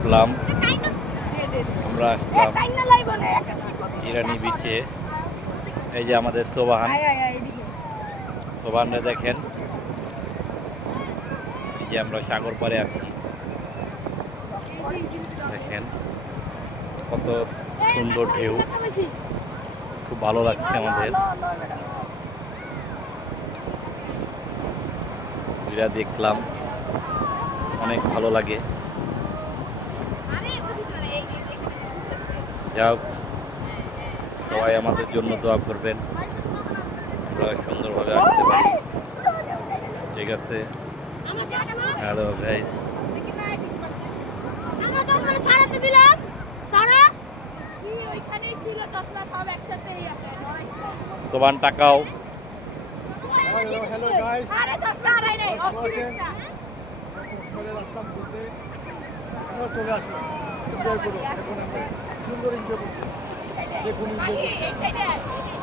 আসলাম আমরা আসলাম ইরানি বিচে। এই যে আমাদের সোবাহানরা দেখেন, এই যে আমরা সাগর পাড়ে আছি, দেখেন কত সুন্দর ঢেউ, খুব ভালো লাগছে আমাদের। এরা দেখলাম অনেক ভালো লাগে। যাও, সবাই আমাদের জন্য দোয়া করবেন, আমরা সুন্দরভাবে আসতে পারি। ঠিক আছে, হ্যালো গাইস। সোবান টাকাও হ্যালো গাইস, আসলাম ঘুরতে। আমরা চলে আসলাম, এনজয় করো। এখন আমরা সুন্দর এনজয় করছি, দেখুন এনজয় করছি।